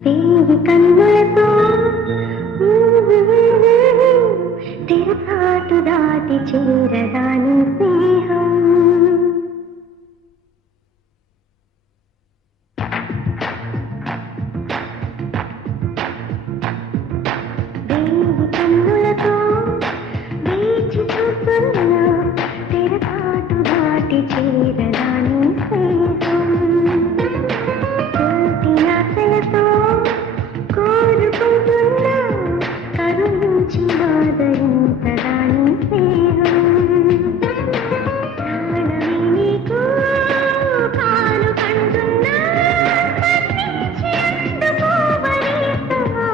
వేయి కన్నులతో తెరచాటు దాటి చేరదాని స్నేహం. వేయి కన్నులతో వేచి చూస్తున్నా తెరచాటు దాటి చేరదాని స్నేహం. కోటి ఆశలతో కోరుకుంటున్నా కరుణించి ఆదరించదాని స్నేహం. ప్రాణమే నీకు కాలు కంటున్నా మన్నించి అందుకోవనేస్తవా.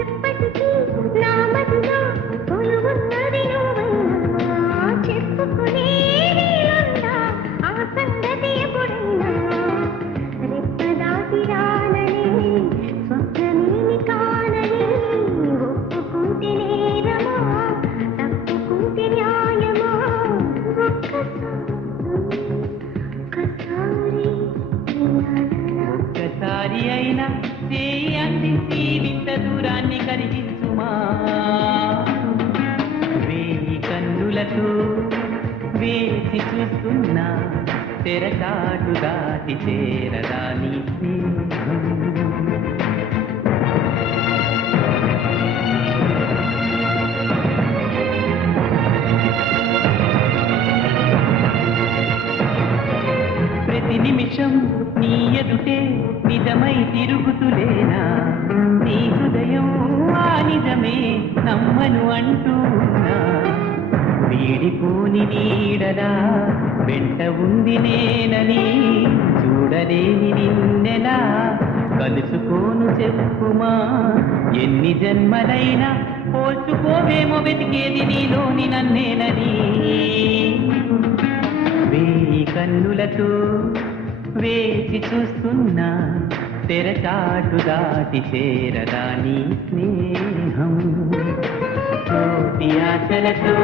ఎప్పటికీ నా మదిలో కొలువున్నది నువ్వైనా చెప్పుకునే నీవుందా ఆ సంగతి ఎప్పుడైనా. రెప్పదాటి రానని స్వప్నమేమి కానని ఒప్పుకుంటే నేరమా తప్పుకుంటే న్యాయమా. ఒక్కసారి ఒక్కసారి అయినా చేయి అందించి వింత దూరాన్ని కలిగించుమా. వేయి కన్నులతో వేచి చూస్తున్నా తెరచాటు దాటి చేరదాని స్నేహం. ప్రతి నిమిషం నీ ఎదుటే నిజమై తిరుగుతులేనా. నీ హృదయం ఆ నిజమే నమ్మను అంటూనా. వీడిపోని నీడలా వెంట ఉంది నేనని చూడలేని నిన్నెలా కలుసుకోను చెప్పుమా. ఎన్ని జన్మలైనా పోల్చుకోవేమో వెతికేది నీలోని నన్నేనని. వేయి కన్నులతో వేచి చూస్తున్నా తెరచాటు దాటి చేరదాని స్నేహం. కోటి ఆశలతో